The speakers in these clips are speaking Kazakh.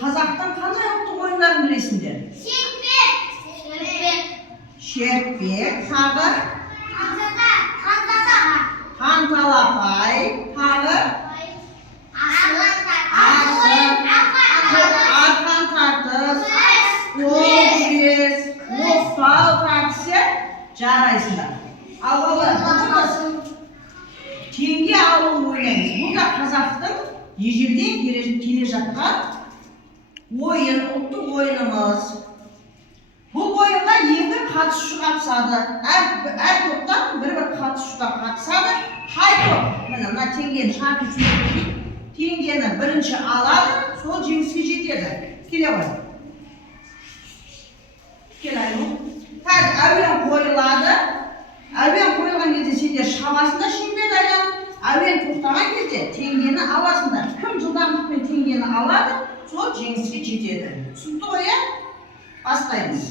Қазақтың қандай ұлттық ойындарын білесіңдер? Шертпек, тағы? Қанталапай, тағы? Арқан тартыс, күрес, оқтау тартысы жарайсыңдар. Ал балалар, теңге алу ойнаймыз. Бұл да қазақтың ежелден келе жатқан ойын, ұлттық ойынымыз. Бұл ойынға екі қатысушы қатысады. Әр топтан бір-бір қатысушыдан қатысады. Қай топ? Мына теңгені шарты түсіндіріп, теңгені бірінші алады, сол жеңіске жетеді. Келе ғой. Кел айну. Қазір әуен қойылады. Әуен қойылған кезде сендер шамасында шеңбер айналып, әуен тоқтаған кезде теңгені аласыңдар. Кім жылдамдықпен теңгені алады, сол жеңіске жетеді. Түсінді ғой, иә? Бастаймыз.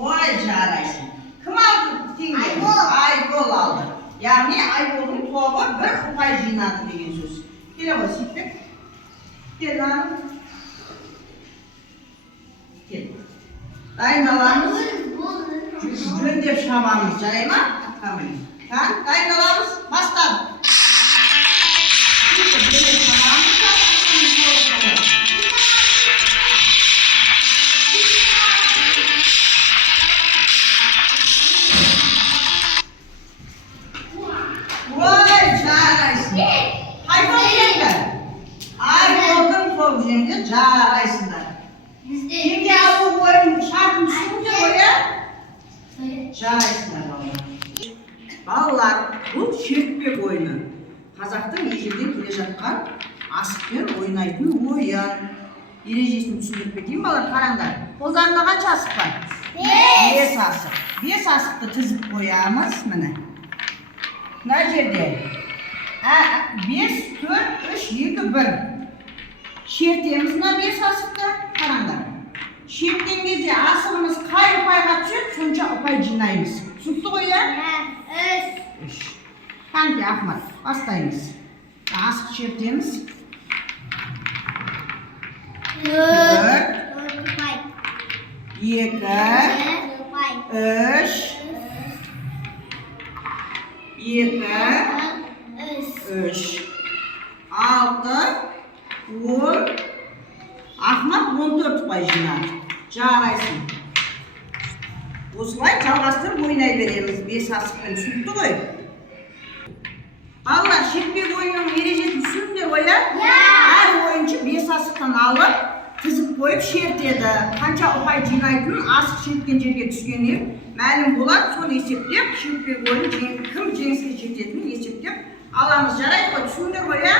Ой, жарайсың. Кім алды теңгені? Айбол алды. Яғни Айболдың тобы бір ұпай жинады деген сөз. Келе ғой, Сейітбек. Кел, ағым. Кел. Дайындаламыз. Жөндеп шабамыз, жарай ма? Дайындаламыз. Бастады. Жарайсыңдар. Теңге алу ойын шартын түсіндіңдер ғой, иә? Жарайсыңдар балалар. Балалар, бұл шертпек ойыны. Қазақтың ежелден келе жатқан асықпен ойнайтын ойын. Ережесін түсіндіріп кетейін, балалар, қараңдар. Қолдарында қанша асық бар? 5 асық. 5 асықты тізіп қоямыз, міне. Мына жерде 5, 4, 3, 2, 1. Шертеміз мына 5 асықты, қараңдар. Шерткен кезде асығымыз қай ұпайға түседі, сонша ұпай жинаймыз. Түсінді ғой, иә? 3. Қанке, Ахмат, бастаймыз. Асық шертеміз. 4, 2, 3, 2, 3, 6, 10, Ахмат 14 ұпай жинады. Жарайсың. Осылай жалғастырып ойнай береміз 5 асықпен, түсінді ғой? Балалар, шертпек ойынның ережесін түсіндіңдер ғой, иә? Әр ойыншы 5 асықтан алып, тізіп қойып шертеді. Қанша ұпай жинайтынын асық шерткен жерге түскеннен мәлім болады. Соны есептеп, шертпек ойын кім жеңіске жететінін есептеп аламыз. Жарайды ғой, түсіндіңдер ғой, иә?